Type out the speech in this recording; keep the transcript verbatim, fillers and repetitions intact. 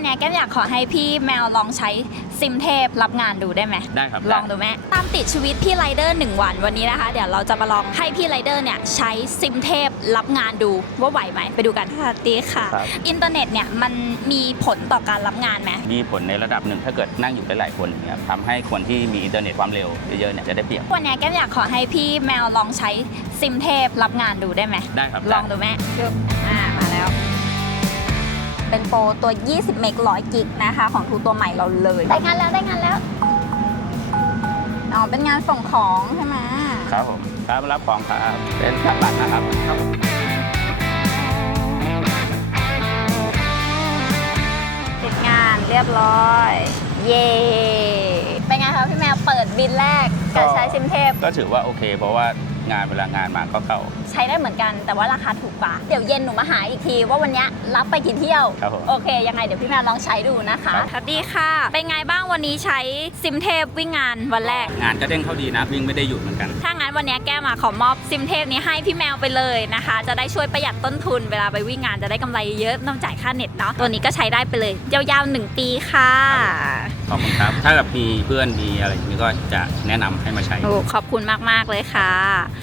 นี้แก้มอยากขอให้พี่แมวลองใช้ซิมเทพรับงานดูได้ไหมได้ครับลองดูไหมตามติดชีวิตพี่ไรเดอร์หนึ่งวันวันนี้นะคะเดี๋ยวเราจะมาลองให้พี่ไรเดอร์เนี่ยใช้ซิมเทพรับงานดูว่าไหวไหมไปดูกันสวัสดีค่ะอินเทอร์เน็ตเนี่ยมันมีผลต่อการรับงานไหมมีผลในระดับหนึ่งถ้าเกิดนั่งอยู่หลายๆคนอย่างเงี้ยทำให้คนที่มีอินเทอร์เน็ตความเร็วเยอะๆเนี่ยจะได้เปรียบวันนี้แก้มอยากขอให้พี่แมวลองใช้ซิมเทพรับงานดูได้ไหมได้ครับลองดูไหมอ่ามาแล้วเป็นโปรตัวยี่สิบเมกหนึ่งร้อยกิกนะคะของทูตัวใหม่เราเลยได้งานแล้วได้งานแล้วอ๋อเป็นงานส่งของใช่ไหมครับผมครับรับของครับเป็นกับบัตรนะครับติดงานเรียบร้อยเย่เป็นไงคะพี่แมวเปิดบินแรกการใช้ซิมเทพก็ถือว่าโอเคเพราะว่างานเวลางานมาก็เข้าใช้ได้เหมือนกันแต่ว่าราคาถูกกว่าเดี๋ยวเย็นหนูมาหาอีกทีว่าวันนี้รับไปกี่เที่ยวโอเคยังไงเดี๋ยวพี่แมวลองใช้ดูนะคะสวัสดีค่ะเป็นไงบ้างวันนี้ใช้ซิมเทพวิ่งงานวันแรกงานก็เด้งเข้าดีนะวิ่งไม่ได้หยุดเหมือนกันถ้างั้นวันนี้แก้มาขอมอบซิมเทพนี้ให้พี่แมวไปเลยนะคะจะได้ช่วยประหยัดต้นทุนเวลาไปวิ่งงานจะได้กำไรเยอะไม่ต้องจ่ายค่าเน็ตเนาะตัวนี้ก็ใช้ได้ไปเลยยาวๆหนึ่งปีค่ะขอบคุณครับถ้ากับมีเพื่อนมีอะไรอย่างนี้ก็จะแนะนำให้มาใช้โอ้ขอบคุณมากๆเลยค่ะ